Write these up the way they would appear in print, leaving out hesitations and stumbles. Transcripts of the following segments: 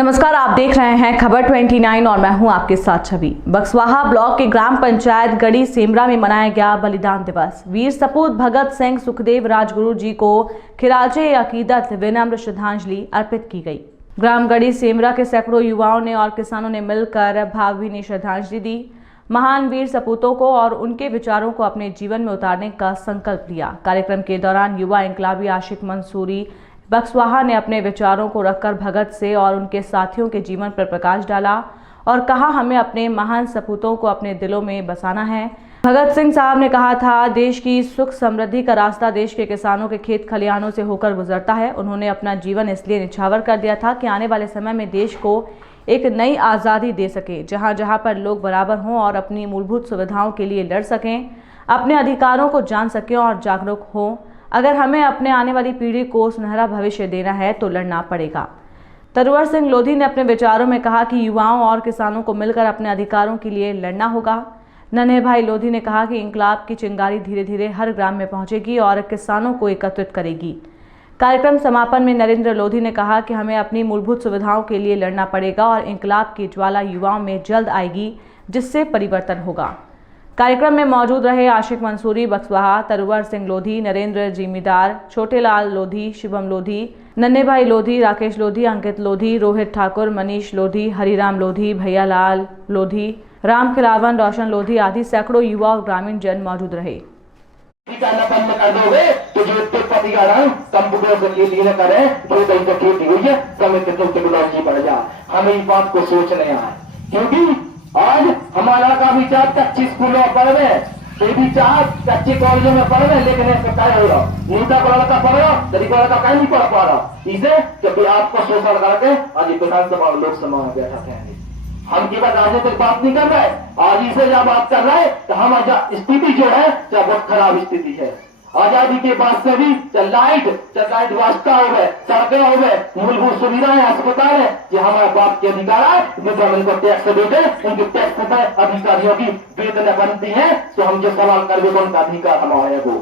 नमस्कार, आप देख रहे हैं खबर 29 और मैं हूं आपके साथ छवि। बक्सवाहा ब्लॉक के ग्राम पंचायत गढ़ी सेमरा में मनाया गया बलिदान दिवस। वीर सपूत भगत सिंह सुखदेव राजगुरु जी को खिराजे अकीदत विनम्र श्रद्धांजलि अर्पित की गई। ग्राम गढ़ी सेमरा के सैकड़ों युवाओं ने और किसानों ने मिलकर भावभीनी श्रद्धांजलि दी। महान वीर सपूतों को और उनके विचारों को अपने जीवन में उतारने का संकल्प लिया। कार्यक्रम के दौरान युवा इंकलाबी आशिक मंसूरी बक्सवाहा ने अपने विचारों को रखकर भगत से और उनके साथियों के जीवन पर प्रकाश डाला और कहा, हमें अपने महान सपूतों को अपने दिलों में बसाना है। भगत सिंह साहब ने कहा था, देश की सुख समृद्धि का रास्ता देश के किसानों के खेत खलिहानों से होकर गुजरता है। उन्होंने अपना जीवन इसलिए निछावर कर दिया था कि आने वाले समय में देश को एक नई आज़ादी दे सके, जहाँ जहाँ पर लोग बराबर हों और अपनी मूलभूत सुविधाओं के लिए लड़ सकें, अपने अधिकारों को जान सकें और जागरूक हों। अगर हमें अपने आने वाली पीढ़ी को सुनहरा भविष्य देना है तो लड़ना पड़ेगा। तरवर सिंह लोधी ने अपने विचारों में कहा कि युवाओं और किसानों को मिलकर अपने अधिकारों के लिए लड़ना होगा। नन्हे भाई लोधी ने कहा कि इंकलाब की चिंगारी धीरे धीरे हर ग्राम में पहुंचेगी और किसानों को एकत्रित करेगी। कार्यक्रम समापन में नरेंद्र लोधी ने कहा कि हमें अपनी मूलभूत सुविधाओं के लिए लड़ना पड़ेगा और इंकलाब की ज्वाला युवाओं में जल्द आएगी, जिससे परिवर्तन होगा। कार्यक्रम में मौजूद रहे आशिक मंसूरी बक्सवाहा, तरवर सिंह लोधी, नरेंद्र जिमीदार, छोटेलाल लोधी, शिवम लोधी, नन्हे भाई लोधी, राकेश लोधी, अंकित लोधी, रोहित ठाकुर, मनीष लोधी, हरिराम लोधी, भैयालाल लोधी, राम खिलावन, रोशन लोधी आदि सैकड़ों युवा और ग्रामीण जन मौजूद रहे। हमें इस बात को सोचना है, क्योंकि आज हमारा का भी चाह कच्ची स्कूलों में पढ़ रहे, ये भी चाह कच्चे कॉलेजों में पढ़ रहे, लेकिन ऐसा हो रहा नीता का लड़का पढ़ रहा, गरीब लड़का कहीं नहीं पढ़ पा रहा। इसे क्योंकि आपको शोषण करके आज विधानसभा और लोकसभा में बैठा थे। हम केवल राजनीतिक बात नहीं कर रहे, आज इसे जब बात कर रहे तो हमारी स्थिति जो है बहुत खराब स्थिति है। आजादी के बाद से भी लाइट रास्ता हो गए, सड़कें हो गए, मूलभूत सुविधाएं, अस्पताल है, ये हमारे बाप के अधिकार है। जब हम इनको टैक्स देते, उनके टैक्स से अधिकारियों की वेतन बनती है, तो हम जो सवाल कर देंगे उनका अधिकार हमारे वो।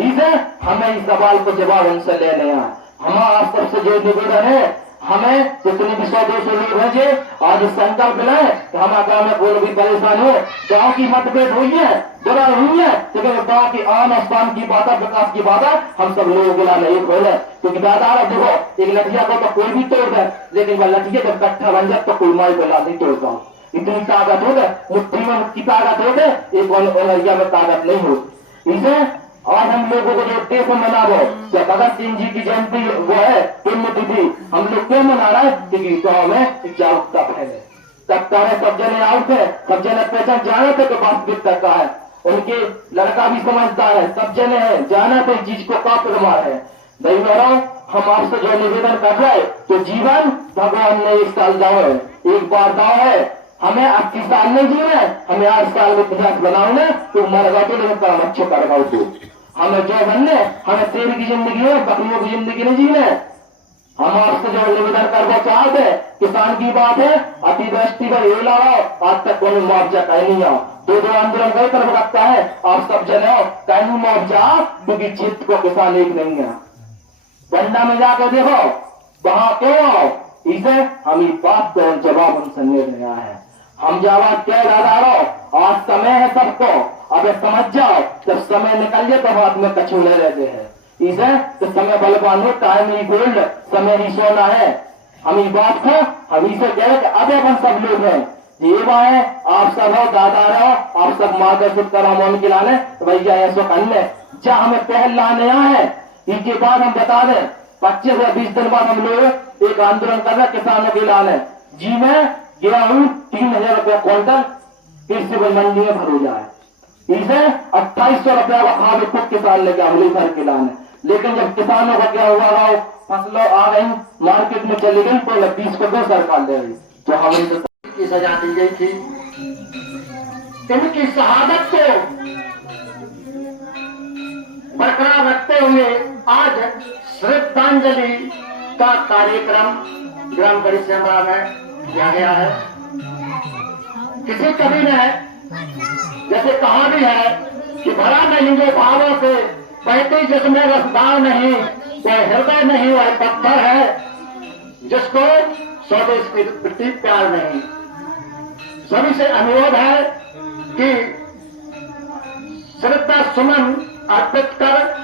इसे हमें इस सवाल को जवाब उनसे लेने हैं। हमारा सबसे जो निवेदन है, हमें जितने भी 100-200 लोग भेजे, आज संकल्प लें तो हमारे गाँव में कोई भी परेशान हो। गाँव की मतभेद हुई है, जरा हुई है, लेकिन गाँव की आन स्थान की बात है, विकास की बात है, हम सब लोगों के लिए नहीं खोले। क्योंकि दादा देखो, एक लठिया को तो कोई भी तोड़ दे, लेकिन वह लठिया जब कट्ठा बन जाए तो कोई माई को नहीं तोड़ता। इतनी ताकत हो गए, मुट्ठी में मुट्ठी ताकत हो गए, एक ओनरिया में ताकत नहीं हो। इसे आज हम लोगों को जो देश मनावो, क्या भगत सिंह जी की जयंती वो है पुण्यतिथि, हम लोग क्यों मना रहे हैं? क्योंकि गाँव में जागरूकता फैले, तब तारे सब जने आउट है, सब जने पहचान जाना थे तो वास्तविकता का है। उनके लड़का भी समझदार है, सब जने हैं, जाना तो चीज को का प्रमाण है। नहीं रहा, हम आपसे जो निवेदन कर रहे हैं तो जीवन भगवान ने 1 साल दाव है, एक बार दाव है। हमें 80 साल नहीं जीना है, हमें 8 साल में इतिहास बनाओ ना, तो मरवा तो लेकिन काम अच्छे करवाओ। तो हमें जो बनने, हमें शेर की जिंदगी है, बकरियों की जिंदगी नहीं जीना है। हम आपसे जो निवेदन करना चाहते हैं, किसान की बात है, अतिवृष्टि पर ये लाओ, आज तक कोई मुआवजा कहीं नहीं आओ। 2 आंदोलन कई तरफ रखता है, आप सब जने हो कहीं मुआवजा, क्योंकि चित्त को किसान एक नहीं है। बंडा में जाकर देखो, वहां क्यों आओ? इसे हम इस बात को जवाब उनसे लेने आए हैं। हम जवाब क्या दादा, आज समय है सबको, अब समझ जाओ, जब समय निकल जाए तो हाथ में कछुए रहते हैं। इसे तो समय बलवान हो, टाइम ही गोल्ड, समय ही सोना है। हम इस बात को हम इसे कह रहे अब अपन सब लोग हैं, ये है, आप सब हो, दादा रहो, आप सब मार्गदर्शित करो मन की लाने, तो भैया ऐसा करने जहाँ हमें पहल लाने आए। इसके बाद हम बता दें 25 या 20 दिन बाद हम लोग एक आंदोलन कर रहे किसानों के लाने जी में गेहूं 3000 रुपया क्विंटल कृषि मंडी में भर हो जाए। इसे 2800 रुपया का खाद खुद किसान लेके अमृतसर के लाने, लेकिन जब किसानों का क्या हुआ हो, फसलों आ गई मार्केट में चली गई तो 20 को तो सरकार ले रही, तो हमें सजा दी गई थी। इनकी शहादत को बरकरार रखते हुए आज श्रद्धांजलि का कार्यक्रम ग्राम गढ़ी सेमरा में किया गया है। किसी कवि ने जैसे कहा भी है कि भरा नहीं जो भावों से बहती जिसमें रसदार नहीं, कोई हृदय नहीं वह पत्थर है। जिसको स्वदेश के प्रति प्यार नहीं। सभी से अनुरोध है कि श्रद्धा सुमन अर्पित कर